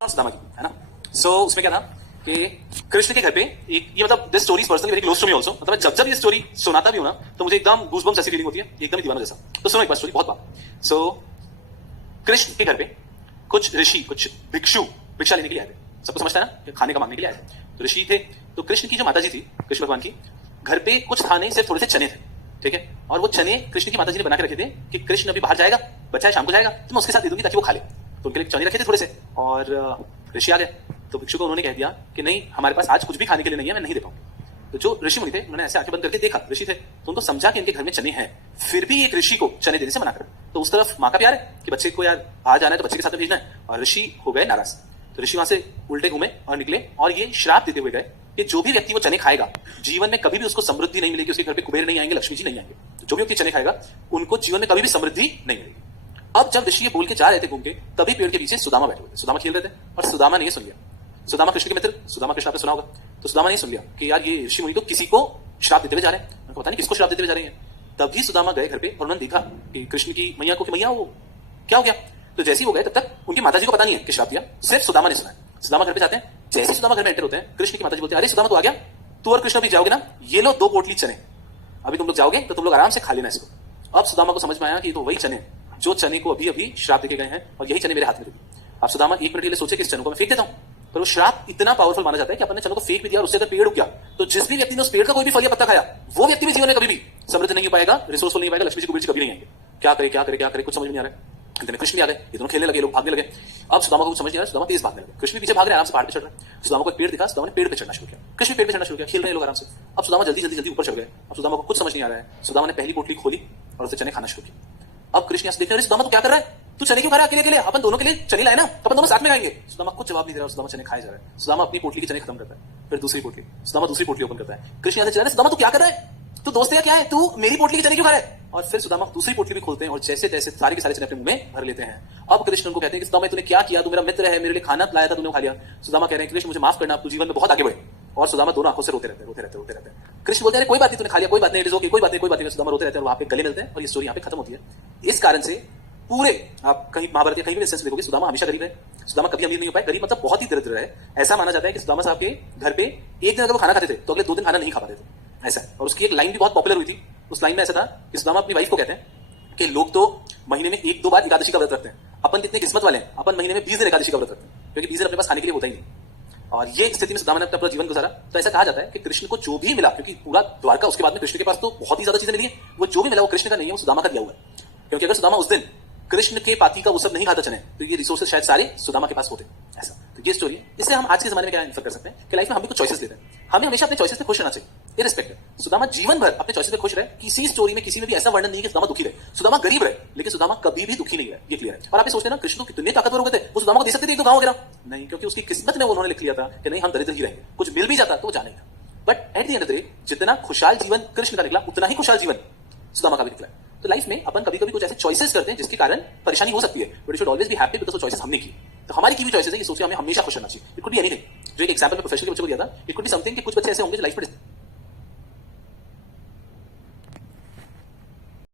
और सुदामा की, है ना। सो उसमें क्या था कि कृष्ण के घर पे एक, ये मतलब this story is personally very close to me also, मतलब जब जब ये स्टोरी सुनाता भी हूं ना तो मुझे एकदम गूज़बम्स ऐसी फीलिंग होती है, एकदम ही दीवाना जैसा। तो सुनो एक बार स्टोरी, बहुत बात। सो कृष्ण के घर पे कुछ ऋषि, कुछ भिक्षु भिक्षा लेने के लिए आए थे। सबको समझता है ना कि खाने का मांगने के लिए आए थे। तो ऋषि थे, तो कृष्ण की जो माताजी थी, कृष्ण भगवान की, घर पे कुछ था नहीं, सिर्फ थोड़े से चने थे, ठीक है। और वो चने कृष्ण की माताजी ने बना के रखे थे कि कृष्ण अभी बाहर जाएगा, बच्चा है, शाम को जाएगा, तो मैं उसके साथ दे दूंगी ताकि वो खा ले। तो उनके लिए चने रखे थे थोड़े से, और ऋषि आ गए। तो भिक्षु को उन्होंने कह दिया कि नहीं, हमारे पास आज कुछ भी खाने के लिए नहीं है, मैं नहीं दे पाऊंगा। तो जो ऋषि मुनि थे उन्होंने ऐसे आंखें बंद करके देखा, ऋषि थे, तो उनको समझा कि इनके घर में चने हैं, फिर भी एक ऋषि को चने देने से मना कर। तो उस तरफ माँ का प्यार है कि बच्चे को यार बाहर जाना है तो बच्चे के साथ में भेजना है, और ऋषि हो गए नाराज। तो ऋषि वहां से उल्टे घूमे और निकले, और ये श्राप देते हुए गए कि जो भी व्यक्ति वो चने खाएगा, जीवन में कभी भी उसको समृद्धि नहीं मिलेगी, उसके घर पे कुबेर नहीं आएंगे, लक्ष्मी जी नहीं आएंगे। तो जो भी व्यक्ति चने खाएगा उनको जीवन में कभी भी समृद्धि नहीं मिलेगी। अब जब ऋषि ये बोल के जा रहे थे घूम के, तभी पेड़ के पीछे सुदामा बैठे हुए थे। सुदामा खेल रहे थे, और सुदामा ने ये सुन लिया, सुदामा कृष्ण के मित्र, सुदामा कृष्ण आपने सुना होगा। तो सुदामा ने सुन लिया कि यार ये ऋषि मुनि तो किसी को श्राप देते हुए जा रहे हैं, उनको पता नहीं किसको श्राप देते हुए जा रहे हैं। तभी सुदामा गए घर पे और उन्होंने देखा कि कृष्ण की मैया को, कि मैया वो क्या हो गया। तो जैसे ही वो गए तब तक उनकी माताजी को पता नहीं है कि श्राप दिया, सिर्फ सुदामा ने सुना है। सुदामा घर पे जाते हैं, जैसे सुदामा घर में एंटर होते हैं, कृष्ण की माताजी बोलते हैं, अरे सुदामा तो आ गया, तू और कृष्ण भी जाओगे ना, ये लो 2 पोटली चने, अभी तुम लोग जाओगे तो तुम लोग आराम से खा लेना इसको। अब सुदामा को समझ में आया कि ये तो वही चने जो चने को अभी अभी श्राप देके गए हैं, और यही चने मेरे हाथ में देते। अब सुदामा 1 मिनट के लिए सोचे कि इस चनों को मैं फेंक देता हूं, पर वो श्राप इतना पावरफुल माना जाता है कि अपन ने चनों को फेंक भी दिया और उससे अगर पेड़ उग गया, तो जिस भी व्यक्ति ने उस पेड़ का कोई भी फल या पत्ता खाया, वो व्यक्ति भी जीवन में कभी भी समृद्ध नहीं हो पाएगा, रिसोर्सफुल नहीं हो पाएगा, लक्ष्मी जी कुबेर जी कभी नहीं आएंगे। क्या करे क्या करे क्या करे, कुछ समझ में नहीं आ रहा है। इतने कृष्ण भी आ गए, ये दोनों खेलने लगे, लोग भागने लगे। अब सुदामा को कुछ समझ नहीं आ रहा, सुदामा तेज भागने लगे, कृष्ण भी पीछे भाग रहे, आराम से पहाड़ पे चढ़ रहे हैं। सुदामा को एक पेड़ दिखा, सुदामा ने पेड़ पे चढ़ना शुरू किया, कृष्ण पेड़ पे चढ़ना शुरू किया, खेल रहे लोग आराम से। अब सुदामा जल्दी जल्दी जल्दी ऊपर चढ़ गए। अब सुदामा को कुछ समझ नहीं आ रहा है, सुदामा ने पहली पोटली खोली और उसे चने खाना शुरू किया। अब कृष्ण यहां से देख रहे, सुदामा तो क्या कर रहा है, तू चने क्यों खा रहा है अकेले, अपन दोनों के लिए चने लाए ना, अपन दोनों साथ में खाएंगे। सुदामा कुछ जवाब नहीं दे रहा, सुदामा चने खाए जा रहा है। सुदामा अपनी पोटली की चने खत्म करता है, फिर दूसरी पोटली, सुदामा दूसरी पोटली ओपन करता है। कृष्ण यहां से चला, सुदामा तू क्या कर रहा है, तू दोस्त है क्या है, तू मेरी पोटली की चने क्यों खा रहा है। और फिर सुदामा दूसरी पोटली भी खोलते हैं और जैसे तैसे सारे के सारे चने अपने मुंह में भर लेते हैं। अब कृष्ण उनको कहते हैं कि सुदामा तूने क्या किया, तू मेरा मित्र है, मेरे लिए खाना लाया था, तूने खा लिया। सुदामा कह रहे हैं कृष्ण मुझे माफ करना, तू जीवन में बहुत आगे बढ़े। और सुदामा दोनों आंखों से रोते रहते हैं, रोते रहते हैं, रोते रहते हैं। कृष्ण बोलते हैं कोई बात नहीं, तूने खा लिया, कोई बात नहीं, इट इज ओके, कोई बात नहीं, कोई बात नहीं। सुदामा रोते रहते हैं और वहां पे गले मिलते हैं और ये स्टोरी यहाँ पे खत्म होती है। इस कारण से पूरे, आप कहीं महाभारत या कहीं भी इंस्टेंस देखोगे, सुदामा हमेशा गरीब है, सुदामा कभी अमीर नहीं हो पाए। गरीब मतलब बहुत ही दरिद्र है। ऐसा माना जाता है कि सुदामा साहब के घर पे एक दिन अगर वो खाना खाते थे तो अगले 2 दिन खाना नहीं खा पाते थे, ऐसा है। और उसकी एक लाइन भी बहुत पॉपुलर हुई थी, उस लाइन में ऐसा था कि सुदामा अपनी वाइफ को कहते हैं कि लोग तो महीने में 1-2 बार एकादशी का व्रत रखते हैं, अपन कितने किस्मत वाले हैं, अपन महीने में 20 दिन एकादशी का व्रत रखते हैं, क्योंकि 20 दिन अपने पास खाने के लिए होता ही नहीं। और ये स्थिति में सुदामा ने अपना पूरा जीवन गुजारा। तो ऐसा कहा जाता है कि कृष्ण को जो भी मिला, क्योंकि पूरा द्वारका उसके बाद में कृष्ण के पास तो बहुत ही ज्यादा चीजें मिली है, वो जो भी मिला वो कृष्ण का नहीं है, वो सुदामा का दिया हुआ है। क्योंकि अगर सुदामा उस दिन कृष्ण के पाती का वो सब नहीं खाता चने, तो ये रिसोर्सेज शायद सारे सुदामा के पास होते। ऐसा तो ये स्टोरी है। इससे हम आज के जमाने में क्या इन्फर कर सकते हैं कि लाइफ में हम भी कुछ चॉइसेस लेते हैं, हमें हमेशा अपने चॉइसेस पे खुश रहना चाहिए, इररिस्पेक्टिव। सुदामा जीवन भर अपने चॉइसेस पे खुश रहे, किसी स्टोरी में किसी में भी ऐसा वर्णन नहीं है कि सुदामा दुखी रहे। सुदामा गरीब रहे, लेकिन सुदामा कभी भी दुखी नहीं रहे, ये क्लियर है। और आप ये सोचते हैं ना कृष्ण तो कितने ताकतवर हो गए थे, वो सुदामा को दे सकते थे एक तो गांव वगैरह, नहीं, क्योंकि उसकी किस्मत में उन्होंने लिख लिया था कि नहीं, हम दरिद्र ही रहेंगे, कुछ मिल भी जाता तो वो जाने का। But at the end of the day जितना खुशहाल जीवन कृष्ण का निकला, उतना ही खुशहाल जीवन सुदामा का भी निकला। तो लाइफ में अपन कभी कभी कुछ ऐसे चॉइसेस करते हैं जिसके कारण परेशानी हो सकती है, but you should always be happy because वो चॉइसेस हमने की। तो हमारी की भी चॉइसेस है, ये सोचिए हमें हमेशा खुश रहना चाहिए। It could be anything. जो एक एग्जांपल मैं प्रोफेशनल के बच्चों को दिया था, इट कुड बी समथिंग कि कुछ बच्चे ऐसे होंगे जो लाइफ में